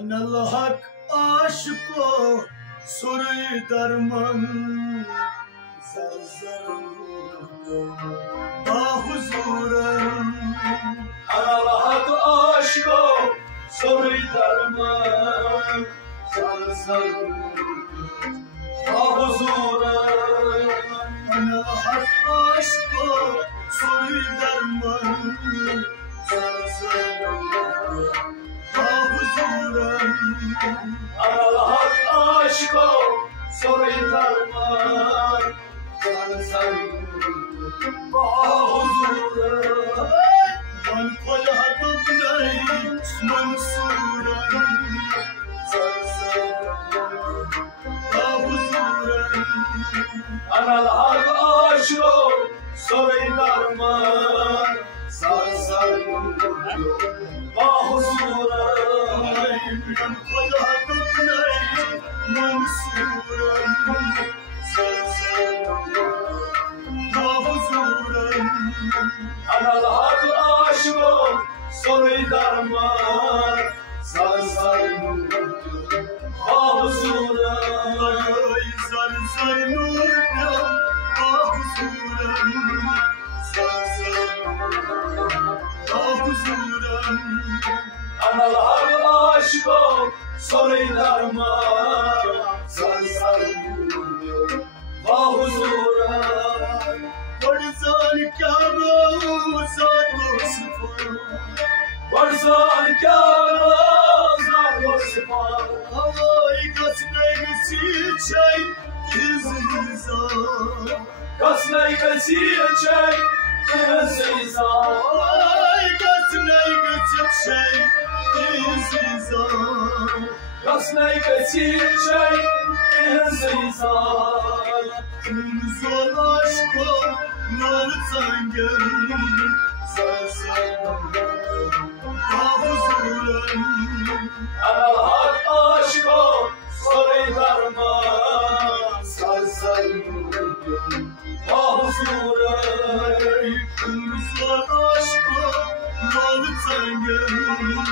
أنا الحق عاشقو سوري درمن زرزر حضورا أنا الحق عاشقو سوري درمن زرزر حضورا أنا الحق عاشقو سوري درمن زرزر حضورا أنا الحق عاشقو سوري درمن زرزر حضورا من قلها تبني منصورا زرزر حضورا أنا الحق عاشقو سوري درمن زرزر حضورا من قلها تبني منصورا زرزر حضورا أنا الحق عاشقو سوري درمن زرزر حضورا زرزر نور حضورا زرزر حضورا أنا الحق عاشقو سوري درمن زرزر حضورا ورزان كابو زادو صفر ورزان كابو زادو صفر هواي قسنك سيتشي تزيزا قسني كثير شيء تزيزا هواي قسنك سيتشي تزيزا قسني كثير شيء تزيزا Kırmızı aşkı nar zangın Zazan Havuzuran أنا الحق عاشقو سوري درمن زرزر حضورا Kırmızı aşkı nar zangın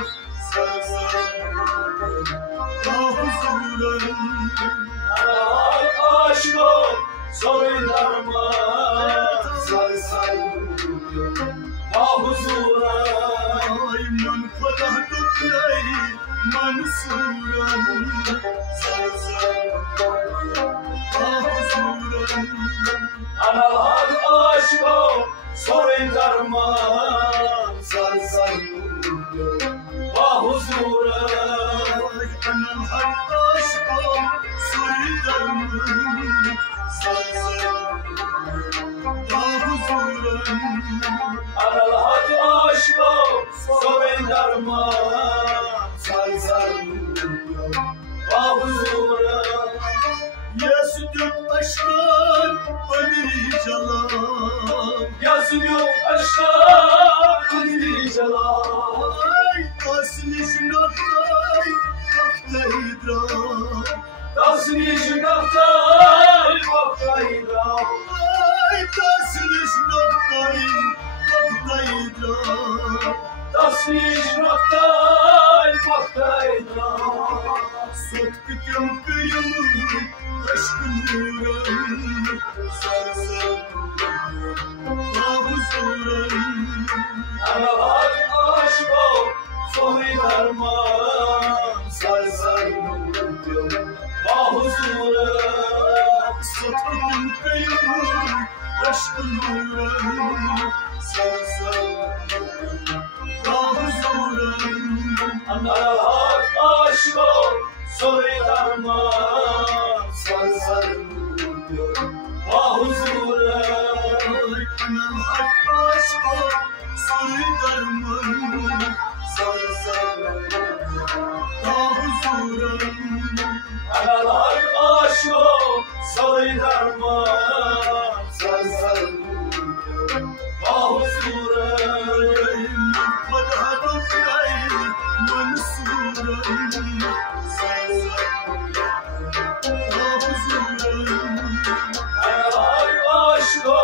Zazan Havuzuran أنا الحق عاشقو سوري درمن زرزر حضورا من فتح تطلعي منصورا زرزر حضورا أنا الحق عاشقو سوري درمن زرزر حضورا أنا الحق عاشقا سوري درمن زرزر حضورا أنا الحق عاشقو سوري درمن زرزر حضورا يسجد أشكال بدري جلال يسجد أشكال قدري جلال تسنيش نقطاي نقطاي درام تصنيش نقطاي وقتاي درام تسنيش نقطاي نقطاي درام تصنيش نقطاي وقتاي درام صدقك يمكن عشق نورا زرزر حضورا أنا الحق عاشقو سوري درمن زرزر حضورا صدقك يمكن عشق نورا زرزر حضورا أنا الحق عاشقو سوري درمن زرزر حضورا أنا الحق عاشقا سوري درمن زرزر حضورا أنا الحق عاشقو سوري درمن زرزر حضورا فتح تطلعي منصورا زرزر حضورا أنا الحق عاشقو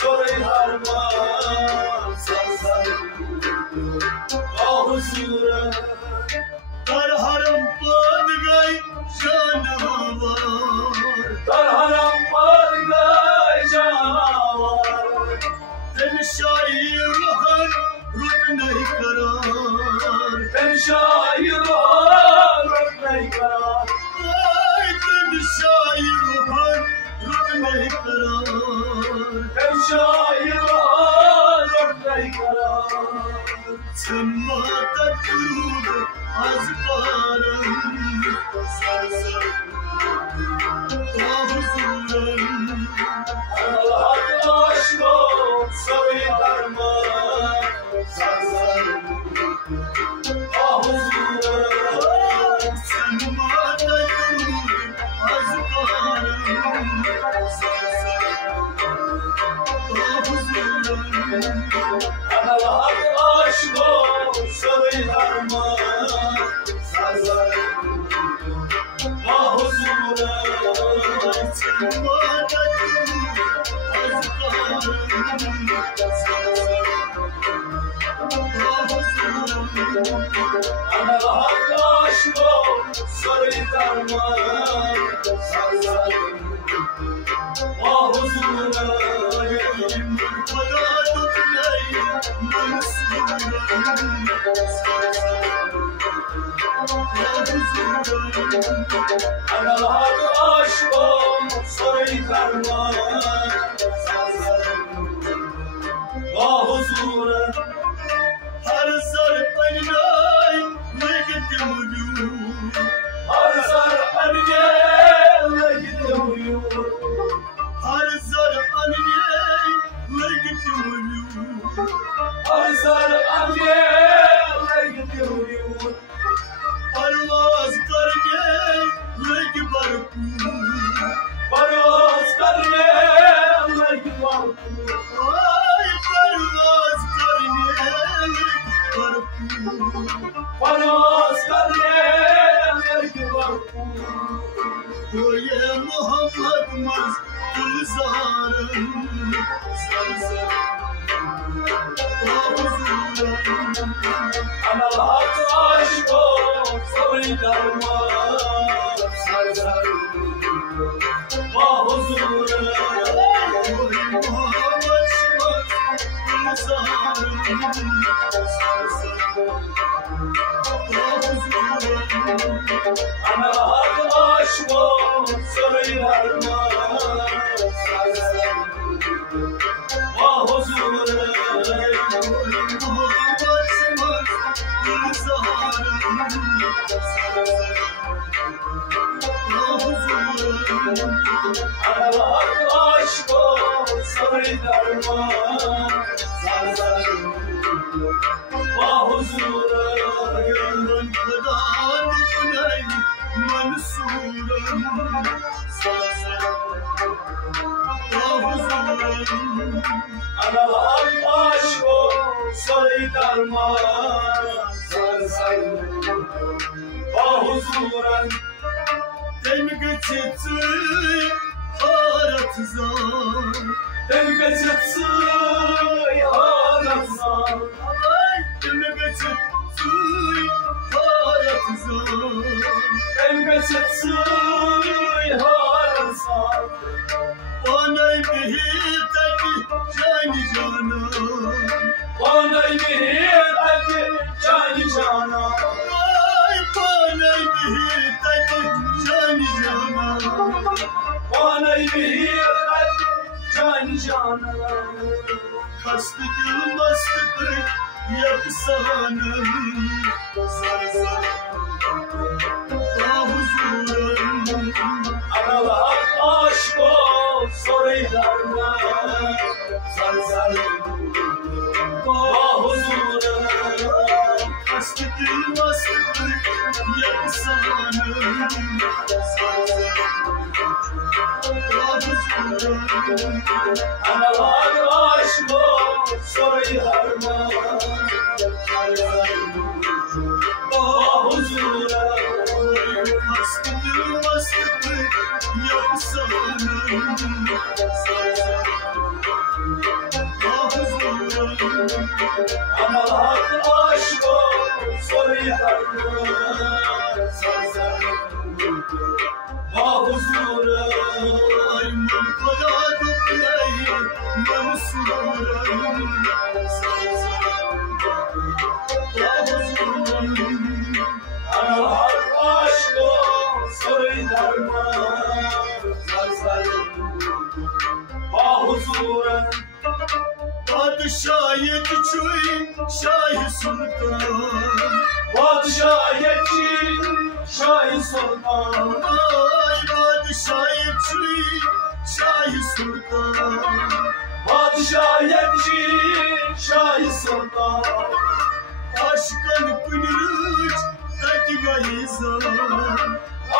سوري درمن زرزر حضورا در حرم باد گئی جانور در حرم باد گئی جانور تمشایی رو هر رد نہیں قرار تمشایی رو رد نہیں قرار تمشایی رو هر رد نہیں قرار تمشایی رو رد نہیں قرار سماتت درود از بارم سرسر با حضورم Allah aşkı soruyu darman sarsar ahuzura سماتت درود از بارم سرسر با حضورم Allah aşkı soruyu darman sarsar ahuzura Allah aşkı soruyu darman sarsar ahuzura Allah aşkı soruyu darman sarsar ahuzura हर सर पन्नाई लगते मुलू हर सर अन्य लगते हुए हर सर पन्नाई लगते मुलू हर सर अन्य लगते हुए परवाज करके लग भरपूर परवाज करने लगी भरपूर परवाज करने लग भरपूर परवाज करने लगी भरपूर तो ये मोहम्मद मज गुलजारम सरसर Allah aşkı soruyu darman sarsar ahuzura Allah aşkı soruyu darman sarsar ahuzura Allah aşkı soruyu darman sarsar ahuzura Allah aşkı soruyu darman sarsar ahuzura Demgecetsi harazan Demgecetsi harazan Onay bihitaki cani cana Onay bihitaki cani cana Ay onay bihitaki cani cana Onay bihitaki cani cana Kastık mastık yapsanım Zar zar Huzurum Allah aşkı soruyu darman sarsar ahuzura Kastık mastık yapsanım Zar zar Huzurum Allah aşkı soruyu darman sarsar ahuzura Mastık mastık yapsanım Zar zar Huzurum Allah aşkı soruyu سوری هرمان سرزرم با حضورم من خدا دکلی منصورم سرزرم با حضورم انا حق عشق سوری هرمان سرزرم با حضورم پادشاهی چوی شاه سلطان پادشاهی شاه سلطان پادشاهی چوی شاه سلطان پادشاهی شاه سلطان عاشقان کنیج تکیگایزان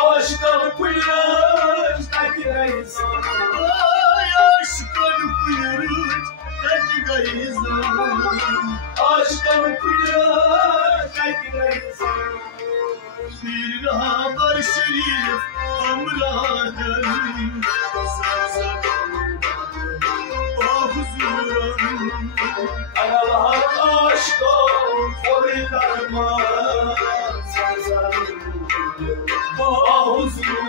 عاشقان کنیج تکیگایزان عاشقان کنیج aşkım kuyruğu kaygırayızım bir haber şerif amrahem sazanım o huzurum Allah'ın aşkım koridorman sazanım o huzurum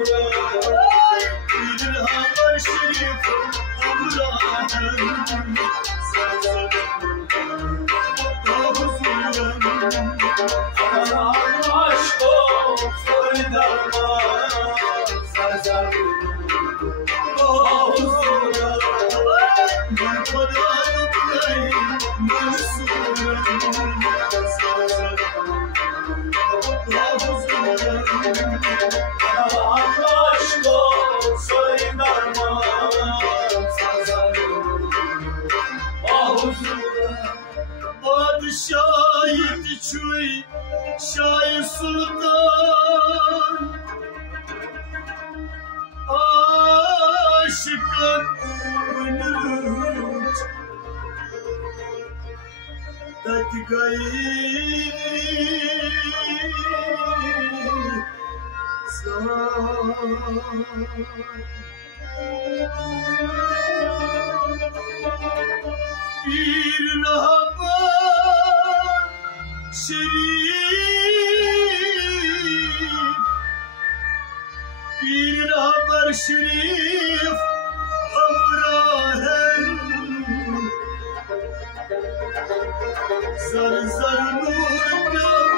bir haber şerif amrahem Şahit çuy, şahit sultan aşıkın önüt tatgayı bir nahaba şerif bir haber şerif hamrahem zar zar nurdan